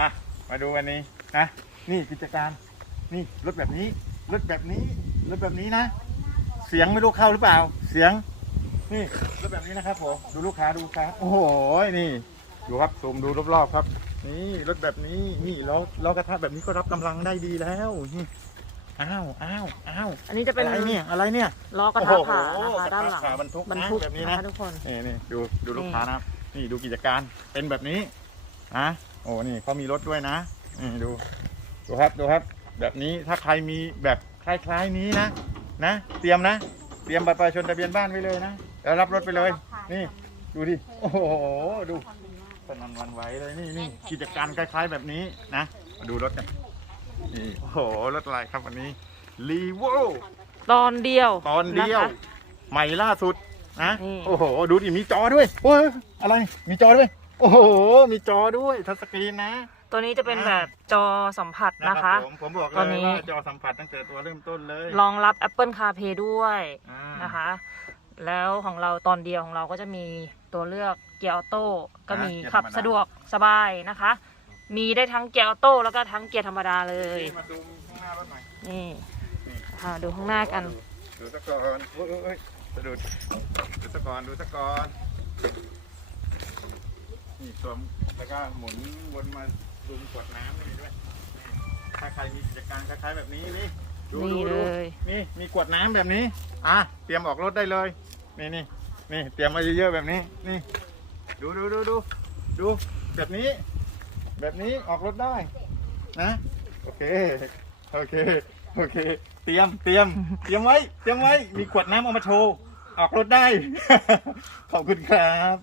มา มาดูวันนี้นะนี่กิจการนี่รถแบบนี้รถแบบนี้รถแบบนี้นะ เสียงไม่รู้เข้าหรือเปล่า เสียง นี่รถแบบนี้นะครับผมดูลูกค้าดูลูกค้าโอ้โหนี่ดูครับซูมดูรอบๆครับ นี่รถแบบนี้นี่ล้อล้อกระทะแบบนี้ก็รับกำลังได้ดีแล้วนี่อ้าวอ้าวอ้าวอันนี้จะเป็นอะไรเนี่ยอะไรเนี่ยล้อกระทะผ่าโอ้นะโหคะด้านหลังกระทะผ่าบรรทุกนะบรรทุกแบบนี้นะนะคะทุกคนนี่นี่ดูดูลูกนี่ค้านะครับนี่ดูกิจการเป็นแบบนี้นะ โอ้นี่เขามีรถด้วยนะนี่ดู ดูครับดูครับ แบบนี้ถ้าใครมีแบบคล้ายๆนี้นะ นะ เตรียมนะ เตรียมบัตรประชาชนทะเบียนบ้านไว้เลยนะแล้วรับรถไปเลย นี่ ดูดิ โอ้โห ดูสนันหวันไหวเลยนี่นี่กิจการคล้าย ๆ แบบนี้นะมาดูรถกันนี่โอ้โหรถอะไรครับวันนี้รีโวตอนเดียว ตอนเดียวะคะใหม่ล่าสุดนะนี่โอ้โห ดูดิมีจอด้วยโอ้ยอะไร มีจอด้วย โอ้โห มีจอด้วยทัชสกรีนนะ ตัวนี้จะเป็นแบบจอสัมผัสนะคะ ผมผมบอกเลตอนยนี้ว่าจอสัมผัสตั้งแต่ตัวเริ่มต้นเลยรองรับ Apple CarPlay ด้วยอ่านะคะ แล้วของเราตอนเดียวของเราก็จะมีตัวเลือกเกียร์ออโต้ก็มีเกียร์ขับธรรมดาสะดวกสบายนะคะ มีได้ทั้งเกียร์ออโต้แล้วก็ทั้งเกียร์ธรรมดาเลย มาดูข้างหน้ารถหน่อยนี่นี่อ่าดูข้างหน้ากัน ดูสะก่อนโอ้ยโอ้ยโอ้ยสะดุดดูสะก่อนดูสะก่อน นี่สวมแล้วก็หมุนวนมาดุมกดน้ำนี่ด้วยนี่ถ้าใครมีกิจการคล้ายๆแบบนี้นี่ดูนี่ดูเลดูย นี่มีขวดน้ำแบบนี้ อะเตรียมออกรถได้เลย นี่นี่นี่เตรียมมาเยอะๆแบบนี้ นี่ ดูดูดูดูดูแบบนี้ แบบนี้ออกรถได้ นะโอเคโอเคโอเค เตรียมเตรียมเตรียมไว้เตรียมไว้มีขวดน้ำเอามาโชว์ออกรถได้ ขอบคุณครับ